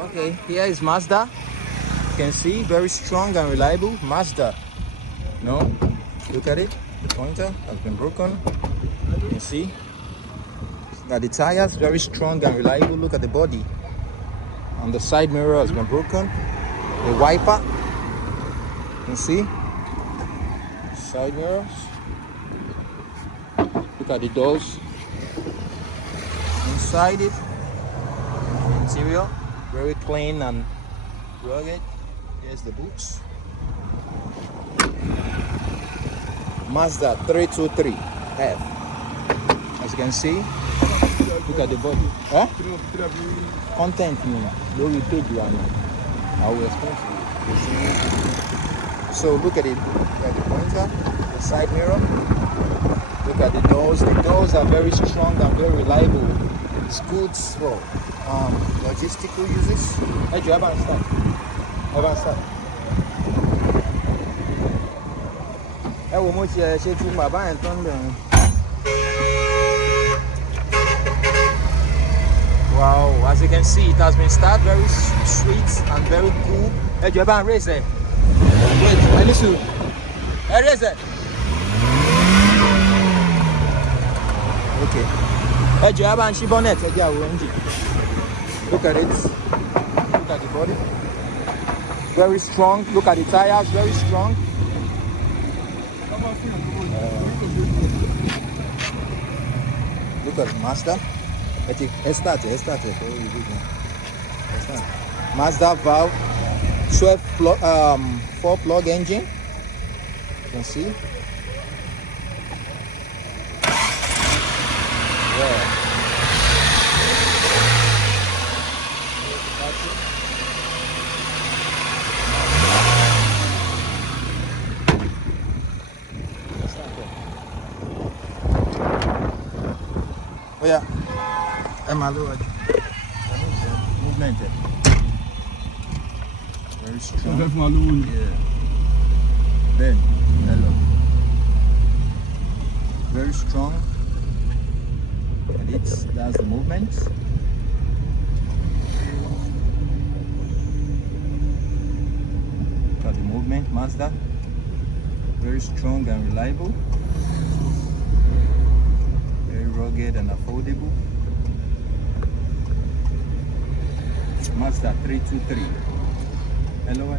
Okay, here is Mazda. You can see, very strong and reliable Mazda. No, look at it. The pointer has been broken. You can see that the tires very strong and reliable. Look at the body. And the side mirror has been broken. The wiper. You can see side mirrors. Look at the doors. Inside it, interior very clean and rugged. Here's the boots. Mazda 323F. As you can see, look at the body. Huh? Content, low page one. I will explain to you. So look at it. Look at the pointer, the side mirror. Look at the doors. The doors are very strong and very reliable. It's good for logistical uses. Hey, do you have a start? Have a start. Wow, as you can see, it has been started very sweet and very cool. Hey, do you have a race there? Wait, listen. Hey, race there. Okay. Hey, do you have a bonnet? Look at it. Look at the body. Very strong. Look at the tires. Very strong. Look at Mazda. Start. Mazda valve 4-plug engine. You can see. Yeah. Oh yeah, I'm a little movement. Very strong. Yeah. Then, hello. Very strong. And that's the movement. Look at the movement, Mazda. Very strong and reliable. Rugged and affordable. Mazda 323. Hello.